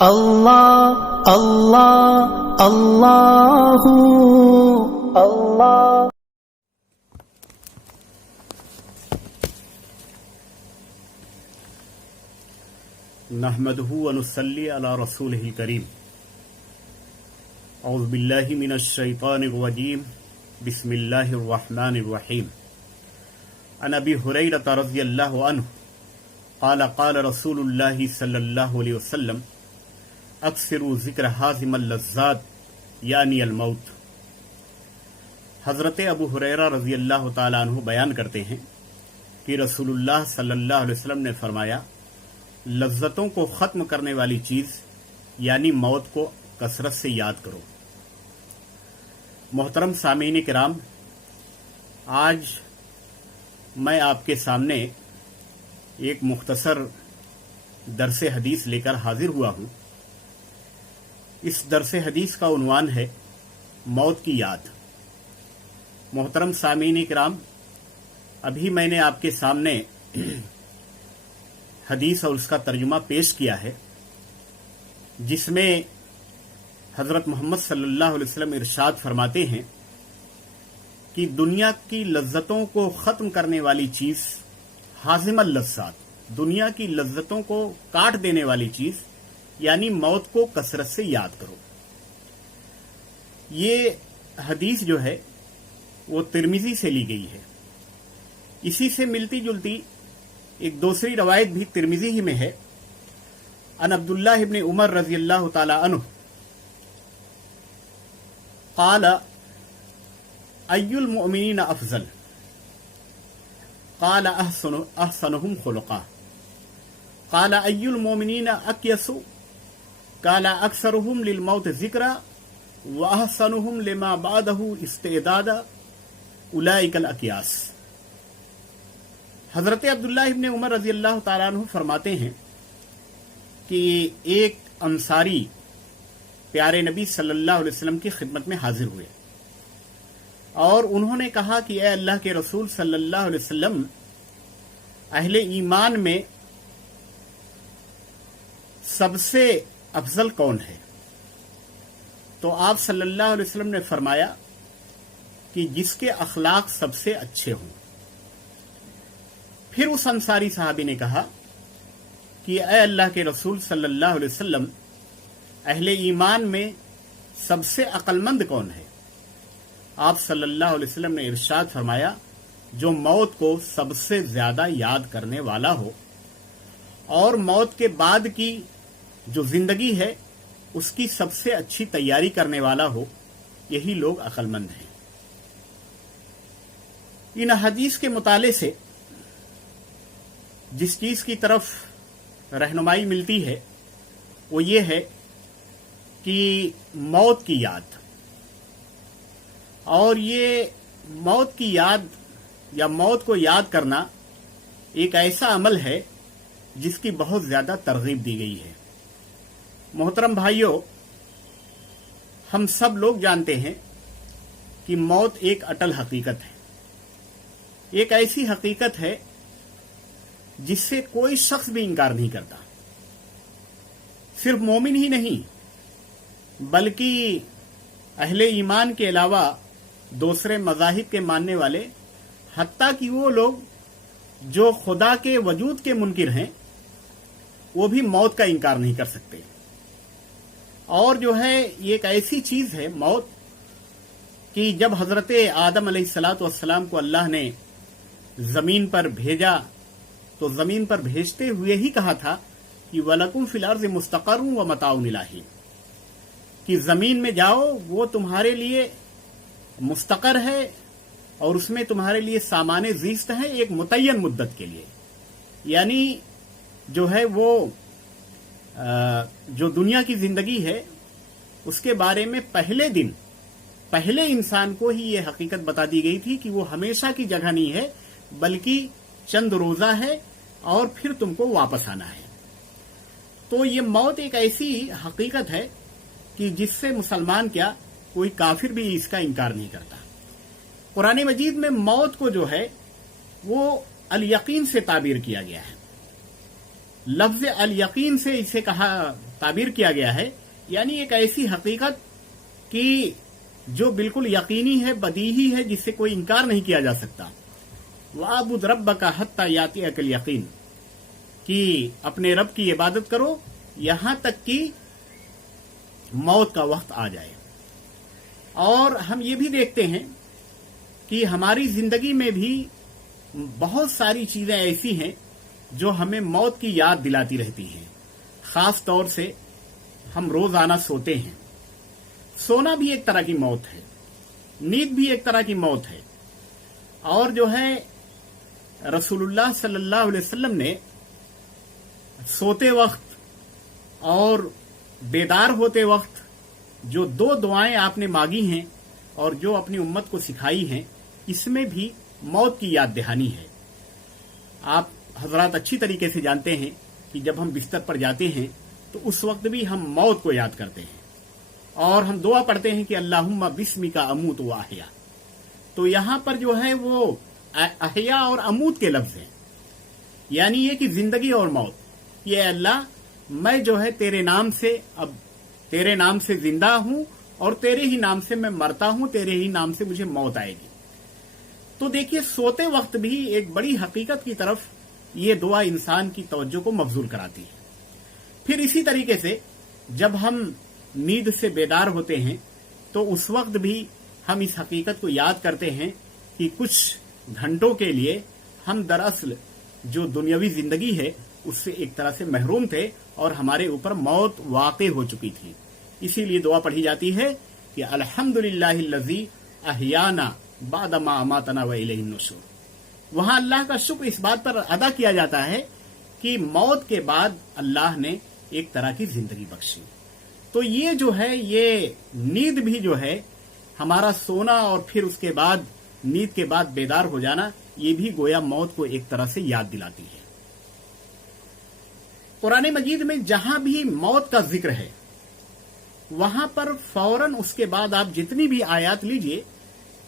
اللہ اللہ اللہ اللہ نحمده ونصلي على رسوله الكريم اعوذ باللہ من الشیطان الرجیم بسم اللہ الرحمن الرحیم عن ابی ہریرہ رضی اللہ عنہ قال قال رسول اللہ صلی اللہ علیہ وسلم اکثروا ذکر حازم اللذات یعنی الموت۔ حضرت ابو ہریرہ رضی اللہ تعالیٰ عنہ بیان کرتے ہیں کہ رسول اللہ صلی اللہ علیہ وسلم نے فرمایا، لذتوں کو ختم کرنے والی چیز یعنی موت کو کثرت سے یاد کرو۔ محترم سامعین کرام، آج میں آپ کے سامنے ایک مختصر درس حدیث لے کر حاضر ہوا ہوں۔ اس درس حدیث کا عنوان ہے موت کی یاد۔ محترم سامعین کرام، ابھی میں نے آپ کے سامنے حدیث اور اس کا ترجمہ پیش کیا ہے، جس میں حضرت محمد صلی اللہ علیہ وسلم ارشاد فرماتے ہیں کہ دنیا کی لذتوں کو ختم کرنے والی چیز حازم اللذات، دنیا کی لذتوں کو کاٹ دینے والی چیز یعنی موت کو کثرت سے یاد کرو۔ یہ حدیث جو ہے وہ ترمذی سے لی گئی ہے۔ اسی سے ملتی جلتی ایک دوسری روایت بھی ترمذی ہی میں ہے، عن عبداللہ ابن عمر رضی اللہ تعالی عنہ قال ای المؤمنین افضل قال احسنهم خلقا قال ای المؤمنین اکیس قال اکثرهم للموت ذکرا واحسنهم لما بعده استعدادا اولئک الاکیاس۔ حضرت عبداللہ ابن عمر رضی اللہ تعالیٰ عنہ فرماتے ہیں کہ ایک انصاری پیارے نبی صلی اللہ علیہ وسلم کی خدمت میں حاضر ہوئے اور انہوں نے کہا کہ اے اللہ کے رسول صلی اللہ علیہ وسلم، اہل ایمان میں سب سے افضل کون ہے؟ تو آپ صلی اللہ علیہ وسلم نے فرمایا کہ جس کے اخلاق سب سے اچھے ہوں۔ پھر اس انصاری صحابی نے کہا کہ اے اللہ کے رسول صلی اللہ علیہ وسلم، اہل ایمان میں سب سے عقل مند کون ہے؟ آپ صلی اللہ علیہ وسلم نے ارشاد فرمایا، جو موت کو سب سے زیادہ یاد کرنے والا ہو اور موت کے بعد کی جو زندگی ہے اس کی سب سے اچھی تیاری کرنے والا ہو، یہی لوگ عقل مند ہیں۔ ان حدیث کے مطالعے سے جس چیز کی طرف رہنمائی ملتی ہے وہ یہ ہے کہ موت کی یاد، اور یہ موت کی یاد یا موت کو یاد کرنا ایک ایسا عمل ہے جس کی بہت زیادہ ترغیب دی گئی ہے۔ محترم بھائیوں، ہم سب لوگ جانتے ہیں کہ موت ایک اٹل حقیقت ہے، ایک ایسی حقیقت ہے جس سے کوئی شخص بھی انکار نہیں کرتا۔ صرف مومن ہی نہیں بلکہ اہل ایمان کے علاوہ دوسرے مذاہب کے ماننے والے، حتیٰ کہ وہ لوگ جو خدا کے وجود کے منکر ہیں، وہ بھی موت کا انکار نہیں کر سکتے۔ اور جو ہے یہ ایک ایسی چیز ہے موت کہ جب حضرت آدم علیہ الصلاۃ والسلام کو اللہ نے زمین پر بھیجا تو زمین پر بھیجتے ہوئے ہی کہا تھا کہ وَلَكُمْ فِي الْأَرْضِ مُسْتَقَرٌّ وَمَتَاعٌ إِلَىٰ، کہ زمین میں جاؤ، وہ تمہارے لیے مستقر ہے اور اس میں تمہارے لیے سامان زیست ہے ایک متعین مدت کے لیے۔ یعنی جو ہے وہ جو دنیا کی زندگی ہے اس کے بارے میں پہلے انسان کو ہی یہ حقیقت بتا دی گئی تھی کہ وہ ہمیشہ کی جگہ نہیں ہے بلکہ چند روزہ ہے اور پھر تم کو واپس آنا ہے۔ تو یہ موت ایک ایسی حقیقت ہے کہ جس سے مسلمان کیا کوئی کافر بھی اس کا انکار نہیں کرتا۔ قرآن مجید میں موت کو جو ہے وہ الیقین سے تعبیر کیا گیا ہے۔ لفظ الیقین سے اسے کہا ताबीर किया गया है, यानी एक ऐसी हकीकत कि जो बिल्कुल यकीनी है, बदीही है, जिससे कोई इनकार नहीं किया जा सकता। वअबुद रब्बका हत्ता यातियकल यकीन, कि अपने रब की इबादत करो यहां तक कि मौत का वक्त आ जाए। और हम ये भी देखते हैं कि हमारी जिंदगी में भी बहुत सारी चीजें ऐसी हैं जो हमें मौत की याद दिलाती रहती हैं। खास तौर से हम रोजाना सोते हैं, सोना भी एक तरह की मौत है, नींद भी एक तरह की मौत है। और जो है रसूलुल्लाह सल्लल्लाहु अलैहि वसल्लम ने सोते वक्त और बेदार होते वक्त जो दो दुआएं आपने मांगी हैं और जो अपनी उम्मत को सिखाई हैं, इसमें भी मौत की याद दहानी है। आप हजरात अच्छी तरीके से जानते हैं कि जब हम बिस्तर पर जाते हैं तो उस वक्त भी हम मौत को याद करते हैं और हम दुआ पढ़ते हैं कि अल्लाहुम्मा बिस्मिका अमूत व अहया। तो यहां पर जो है वो अहया और अमूत के लफ्ज हैं, यानी ये कि जिंदगी और मौत। ये अल्लाह, मैं जो है तेरे नाम से, अब तेरे नाम से जिंदा हूं और तेरे ही नाम से मैं मरता हूं, तेरे ही नाम से मुझे मौत आएगी। तो देखिए, सोते वक्त भी एक बड़ी हकीकत की तरफ ये दुआ इंसान की तवज्जो को मबजूल कराती है। फिर इसी तरीके से जब हम नींद से बेदार होते हैं तो उस वक्त भी हम इस हकीकत को याद करते हैं कि कुछ घंटों के लिए हम दरअसल जो दुनियावी जिंदगी है उससे एक तरह से महरूम थे और हमारे ऊपर मौत वाक़ई हो चुकी थी। इसीलिए दुआ पढ़ी जाती है कि अल्हम्दुलिल्लाहिल्लज़ी अहयाना बाद मा अमातना व इलैहिन नुशूर। वहां अल्लाह का शुक्र इस बात पर अदा किया जाता है कि मौत के बाद अल्लाह ने एक तरह की जिंदगी बख्शी। तो ये जो है, ये नींद भी जो है, हमारा सोना और फिर उसके बाद नींद के बाद बेदार हो जाना, ये भी गोया मौत को एक तरह से याद दिलाती है। कुरान मजीद में जहां भी मौत का जिक्र है वहां पर फौरन उसके बाद आप जितनी भी आयत लीजिए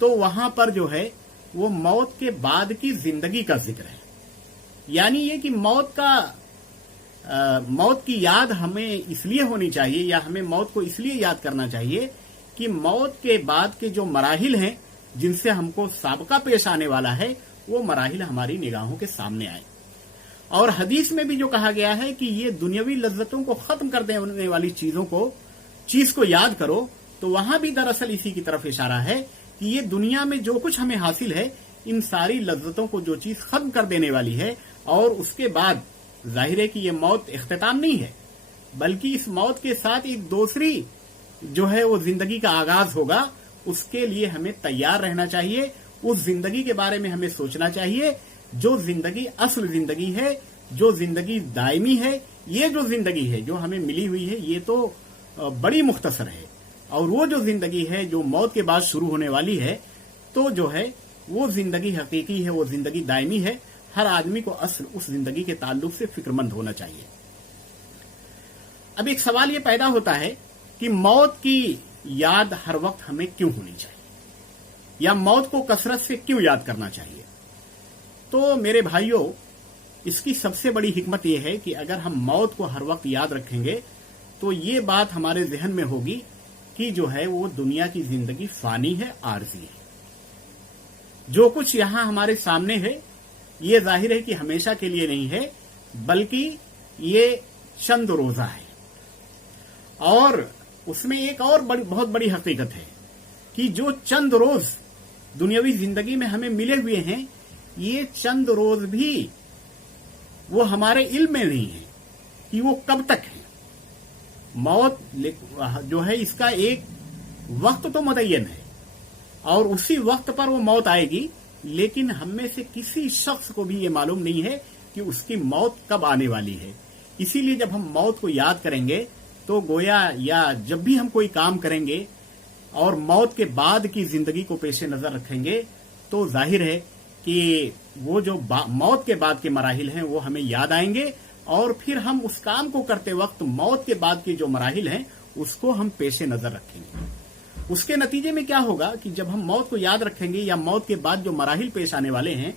तो वहां पर जो है वो मौत के बाद की जिंदगी का जिक्र है। यानी ये कि मौत की याद हमें इसलिए होनी चाहिए या हमें मौत को इसलिए याद करना चाहिए कि मौत के बाद के जो मराहिल हैं जिनसे हमको साबका पेश आने वाला है, वो मराहिल हमारी निगाहों के सामने आए। और हदीस में भी जो कहा गया है कि ये दुनियावी लज्जतों को खत्म कर देने वाली चीज को याद करो, तो वहां भी दरअसल इसी की तरफ इशारा है कि ये दुनिया में जो कुछ हमें हासिल है, इन सारी लज्जतों को जो चीज खत्म कर देने वाली है, और उसके बाद जाहिर है कि ये मौत इख्तिताम नहीं है, बल्कि इस मौत के साथ एक दूसरी जो है वो जिंदगी का आगाज होगा। उसके लिए हमें तैयार रहना चाहिए, उस जिंदगी के बारे में हमें सोचना चाहिए जो जिंदगी असल जिंदगी है, जो जिंदगी दायमी है। ये जो जिंदगी है जो हमें मिली हुई है, ये तो बड़ी मुख्तसर है, और वो जो जिंदगी है जो मौत के बाद शुरू होने वाली है, तो जो है वो जिंदगी हकीकी है, वो जिंदगी दायमी है। हर आदमी को असल उस जिंदगी के ताल्लुक से फिक्रमंद होना चाहिए। अब एक सवाल ये पैदा होता है कि मौत की याद हर वक्त हमें क्यों होनी चाहिए, या मौत को कसरत से क्यों याद करना चाहिए। तो मेरे भाइयों, इसकी सबसे बड़ी हिकमत यह है कि अगर हम मौत को हर वक्त याद रखेंगे तो ये बात हमारे जहन में होगी कि जो है वो दुनिया की जिंदगी फानी है, आरजी है। जो कुछ यहां हमारे सामने है ये जाहिर है कि हमेशा के लिए नहीं है, बल्कि ये चंद रोजा है। और उसमें एक और बहुत बड़ी हकीकत है कि जो चंद रोज दुनियावी जिंदगी में हमें मिले हुए हैं, ये चंद रोज भी वो हमारे इल्म में नहीं है कि वो कब तक है। मौत जो है इसका एक वक्त तो मुतय्यन है और उसी वक्त पर वो मौत आएगी, लेकिन हम में से किसी शख्स को भी ये मालूम नहीं है कि उसकी मौत कब आने वाली है। इसीलिए जब हम मौत को याद करेंगे तो गोया या जब भी हम कोई काम करेंगे और मौत के बाद की जिंदगी को पेश नजर रखेंगे, तो जाहिर है कि वो जो मौत के बाद के मराहिल हैं वो हमें याद आएंगे, और फिर हम उस काम को करते वक्त मौत के बाद के जो मराहिल हैं उसको हम पेश नजर रखेंगे। उसके नतीजे में क्या होगा कि जब हम मौत को याद रखेंगे या मौत के बाद जो मराहिल पेश आने वाले हैं,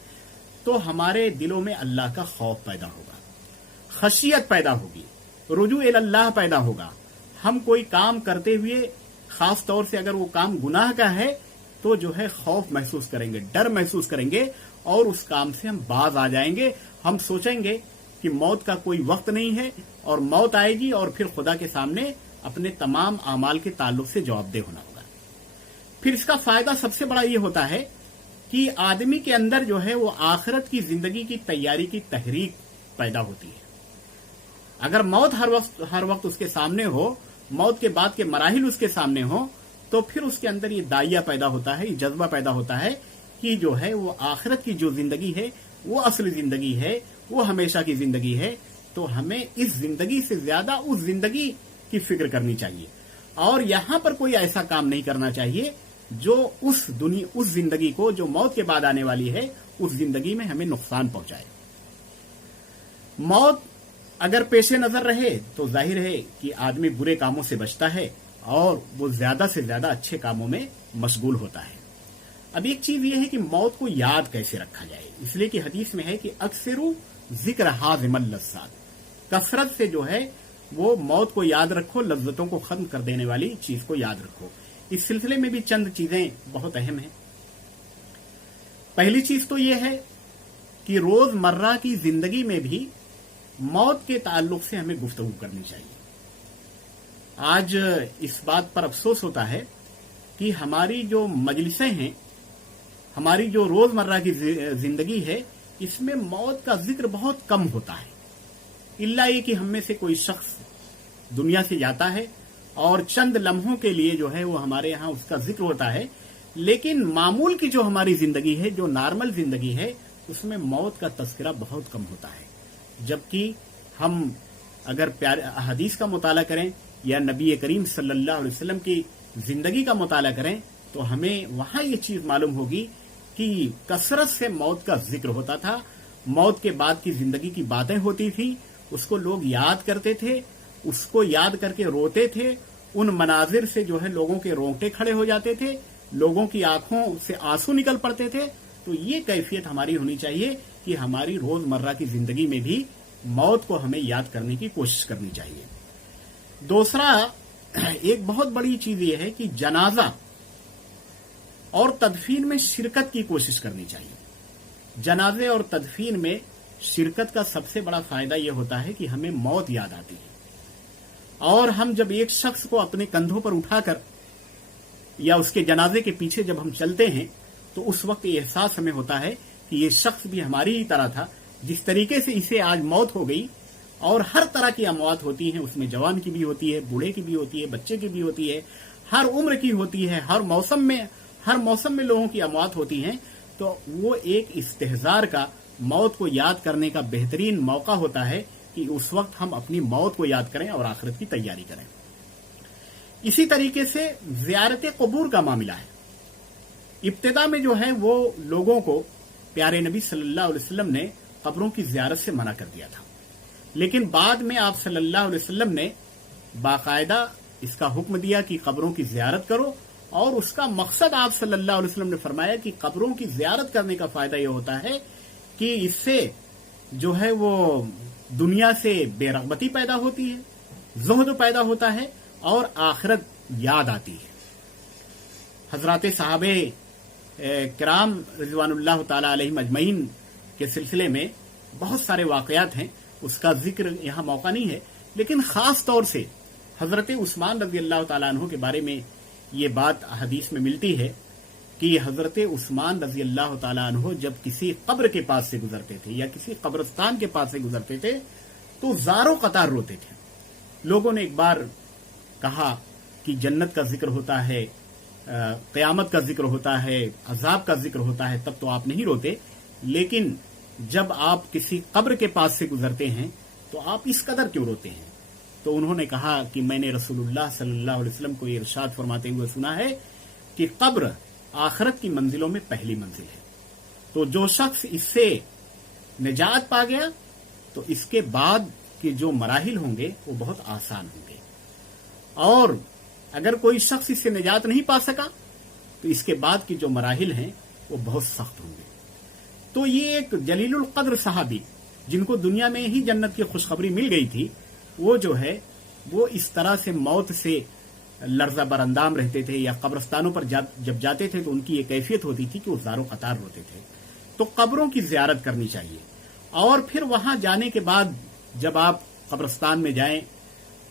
तो हमारे दिलों में अल्लाह का खौफ पैदा होगा, खशियत पैदा होगी, रुजू इल्लाह पैदा होगा। हम कोई काम करते हुए खास तौर से अगर वो काम गुनाह का है तो जो है खौफ महसूस करेंगे, डर महसूस करेंगे और उस काम से हम बाज आ जाएंगे। हम सोचेंगे कि मौत का कोई वक्त नहीं है और मौत आएगी और फिर खुदा के सामने अपने तमाम आमाल के ताल्लुक से जवाबदेह होना होगा। फिर इसका फायदा सबसे बड़ा ये होता है कि आदमी के अंदर जो है वो आखिरत की जिंदगी की तैयारी की तहरीक पैदा होती है। अगर मौत हर वक्त उसके सामने हो, मौत के बाद के मराहिल उसके सामने हो, तो फिर उसके अंदर ये दाइया पैदा होता है, ये जज्बा पैदा होता है कि जो है वो आखिरत की जो जिंदगी है वो असली जिंदगी है, वो हमेशा की जिंदगी है। तो हमें इस जिंदगी से ज्यादा उस जिंदगी की फिक्र करनी चाहिए और यहां पर कोई ऐसा काम नहीं करना चाहिए जो उस जिंदगी को जो मौत के बाद आने वाली है उस जिंदगी में हमें नुकसान पहुंचाए। मौत अगर पेशे नजर रहे तो जाहिर है कि आदमी बुरे कामों से बचता है और वो ज्यादा से ज्यादा अच्छे कामों में मशगूल होता है। अब एक चीज ये है कि मौत को याद कैसे रखा जाए, इसलिए कि हदीस में है कि अक्सरू जिक्र हाज़िमल लज़्ज़ात, कसरत से जो है वो मौत को याद रखो, लज्जतों को खत्म कर देने वाली चीज को याद रखो। इस सिलसिले में भी चंद चीजें बहुत अहम हैं। पहली चीज तो ये है कि रोजमर्रा की जिंदगी में भी मौत के ताल्लुक से हमें गुफ्तगू करनी चाहिए। आज इस बात पर अफसोस होता है कि हमारी जो मजलिसें हैं, हमारी जो रोजमर्रा की जिंदगी है, इसमें मौत का जिक्र बहुत कम होता है। इल्ला ये कि हम में से कोई शख्स दुनिया से जाता है और चंद लम्हों के लिए जो है वो हमारे यहाँ उसका जिक्र होता है, लेकिन मामूल की जो हमारी जिंदगी है, जो नॉर्मल जिंदगी है, उसमें मौत का तज़किरा बहुत कम होता है। जबकि हम अगर प्यारे हदीस का मुताला करें या नबी करीम सल्लल्लाहु अलैहि वसल्लम की जिंदगी का मुताला करें तो हमें वहां ये चीज मालूम होगी कि कसरत से मौत का जिक्र होता था, मौत के बाद की जिंदगी की बातें होती थी, उसको लोग याद करते थे, उसको याद करके रोते थे। उन मनाजिर से जो है लोगों के रोंगटे खड़े हो जाते थे, लोगों की आंखों से आंसू निकल पड़ते थे। तो ये कैफियत हमारी होनी चाहिए कि हमारी रोजमर्रा की जिंदगी में भी मौत को हमें याद करने की कोशिश करनी चाहिए। दूसरा, एक बहुत बड़ी चीज ये है कि जनाजा और तदफीन में शिरकत की कोशिश करनी चाहिए। जनाजे और तदफीन में शिरकत का सबसे बड़ा फायदा यह होता है कि हमें मौत याद आती है और हम जब एक शख्स को अपने कंधों पर उठाकर या उसके जनाजे के पीछे जब हम चलते हैं तो उस वक्त ये एहसास हमें होता है कि ये शख्स भी हमारी ही तरह था। जिस तरीके से इसे आज मौत हो गई, और हर तरह की अमवात होती हैं, उसमें जवान की भी होती है, बूढ़े की भी होती है, बच्चे की भी होती है, हर उम्र की होती है, हर मौसम में लोगों की अमवात होती हैं। तो वो एक इस्तेहजार का, मौत को याद करने का बेहतरीन मौका होता है कि उस वक्त हम अपनी मौत को याद करें और आखिरत की तैयारी करें। इसी तरीके से ज़ियारत क़ुबूर का मामला है। इब्तिदा में जो है वो लोगों को प्यारे नबी सल्लल्लाहु अलैहि वसल्लम ने कब्रों की ज़ियारत से मना कर दिया था, लेकिन बाद में आप सल्लल्लाहु अलैहि वसल्लम ने बाकायदा इसका हुक्म दिया कि कब्रों की ज़ियारत करो, और उसका मकसद आप सल्लल्लाहु अलैहि वसल्लम ने फरमाया कि कब्रों की ज़ियारत करने का फायदा यह होता है कि इससे जो है वो दुनिया से बेरगबती पैदा होती है, ज़ुहद पैदा होता है और आखिरत याद आती है। हजरात साहबे किराम रिज़वानुल्लाह ताला अलैहिम अजमईन के सिलसिले में बहुत सारे वाक़यात हैं, उसका जिक्र यहाँ मौका नहीं है, लेकिन खास तौर से हजरत उस्मान रज़ी अल्लाह ताला अन्हु के बारे में ये बात हदीस में मिलती है कि हजरत उस्मान रज़ी अल्लाह ताला अन्हु जब किसी कब्र के पास से गुजरते थे या किसी कब्रिस्तान के पास से गुजरते थे तो ज़ारो कतार रोते थे। लोगों ने एक बार कहा कि जन्नत का जिक्र होता है, क़यामत का जिक्र होता है, अजाब का जिक्र होता है, तब तो आप नहीं रोते, लेकिन जब आप किसी कब्र के पास से गुजरते हैं तो आप इस कदर क्यों रोते हैं? तो उन्होंने कहा कि मैंने रसूलुल्लाह सल्लल्लाहु अलैहि वसल्लम को ये इरशाद फरमाते हुए सुना है कि कब्र आखिरत की मंजिलों में पहली मंजिल है। तो जो शख्स इससे निजात पा गया तो इसके बाद के जो मराहिल होंगे वो बहुत आसान होंगे, और अगर कोई शख्स इससे निजात नहीं पा सका तो इसके बाद की जो मराहिल हैं वो बहुत सख्त होंगे। तो ये एक जलीलुल कद्र सहाबी जिनको दुनिया में ही जन्नत की खुशखबरी मिल गई थी, وہ جو ہے وہ اس طرح سے موت سے لرزہ براندام رہتے تھے، یا قبرستانوں پر جب جاتے تھے تو ان کی یہ کیفیت ہوتی تھی کہ وہ زار و قطار روتے تھے. تو قبروں کی زیارت کرنی چاہیے. اور پھر وہاں جانے کے بعد جب آپ قبرستان میں جائیں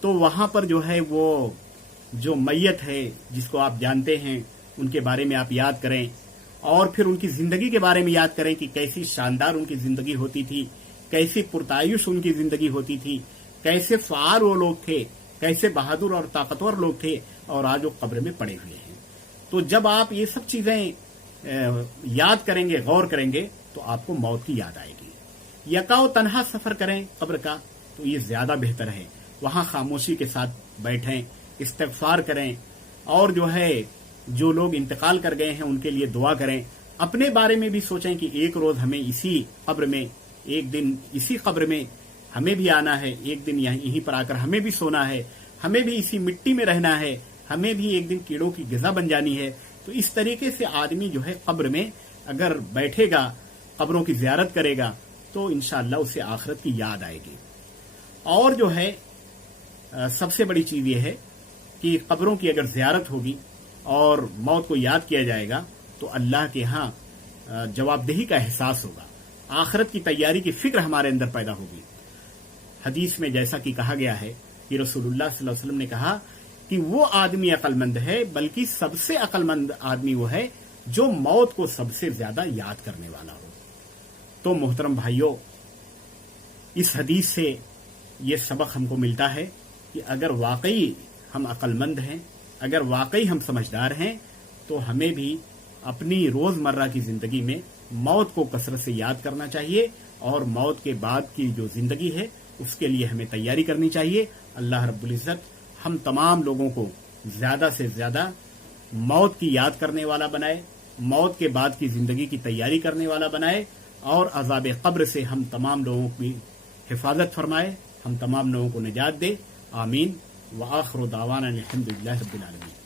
تو وہاں پر جو ہے وہ جو میت ہے جس کو آپ جانتے ہیں ان کے بارے میں آپ یاد کریں، اور پھر ان کی زندگی کے بارے میں یاد کریں کہ کیسی شاندار ان کی زندگی ہوتی تھی، کیسی پرتعیش ان کی زندگی ہوتی تھی، کیسے فعال وہ لوگ تھے، کیسے بہادر اور طاقتور لوگ تھے، اور آج وہ قبر میں پڑے ہوئے ہیں. تو جب آپ یہ سب چیزیں یاد کریں گے، غور کریں گے، تو آپ کو موت کی یاد آئے گی. یکا و تنہا سفر کریں قبر کا تو یہ زیادہ بہتر ہے. وہاں خاموشی کے ساتھ بیٹھیں، استغفار کریں، اور جو ہے جو لوگ انتقال کر گئے ہیں ان کے لیے دعا کریں. اپنے بارے میں بھی سوچیں کہ ایک روز ہمیں اسی قبر میں، ایک دن اسی قبر میں ہمیں بھی آنا ہے، ایک دن یہیں پر آ کر ہمیں بھی سونا ہے، ہمیں بھی اسی مٹی میں رہنا ہے، ہمیں بھی ایک دن کیڑوں کی غذا بن جانی ہے. تو اس طریقے سے آدمی جو ہے قبر میں اگر بیٹھے گا، قبروں کی زیارت کرے گا، تو انشاءاللہ اسے آخرت کی یاد آئے گی. اور جو ہے سب سے بڑی چیز یہ ہے کہ قبروں کی اگر زیارت ہوگی اور موت کو یاد کیا جائے گا تو اللہ کے ہاں جواب دہی کا احساس ہوگا، آخرت کی تیاری کی فکر ہمارے اندر پیدا ہوگی. حدیث میں جیسا کہ کہا گیا ہے کہ رسول اللہ صلی اللہ علیہ وسلم نے کہا کہ وہ آدمی عقل مند ہے، بلکہ سب سے عقل مند آدمی وہ ہے جو موت کو سب سے زیادہ یاد کرنے والا ہو. تو محترم بھائیوں، اس حدیث سے یہ سبق ہم کو ملتا ہے کہ اگر واقعی ہم عقل مند ہیں، اگر واقعی ہم سمجھدار ہیں، تو ہمیں بھی اپنی روزمرہ کی زندگی میں موت کو کثرت سے یاد کرنا چاہیے، اور موت کے بعد کی جو زندگی ہے اس کے لیے ہمیں تیاری کرنی چاہیے. اللہ رب العزت ہم تمام لوگوں کو زیادہ سے زیادہ موت کی یاد کرنے والا بنائے، موت کے بعد کی زندگی کی تیاری کرنے والا بنائے، اور عذاب قبر سے ہم تمام لوگوں کی حفاظت فرمائے، ہم تمام لوگوں کو نجات دے. آمین. وآخر دعوانا الحمدللہ رب العالمین.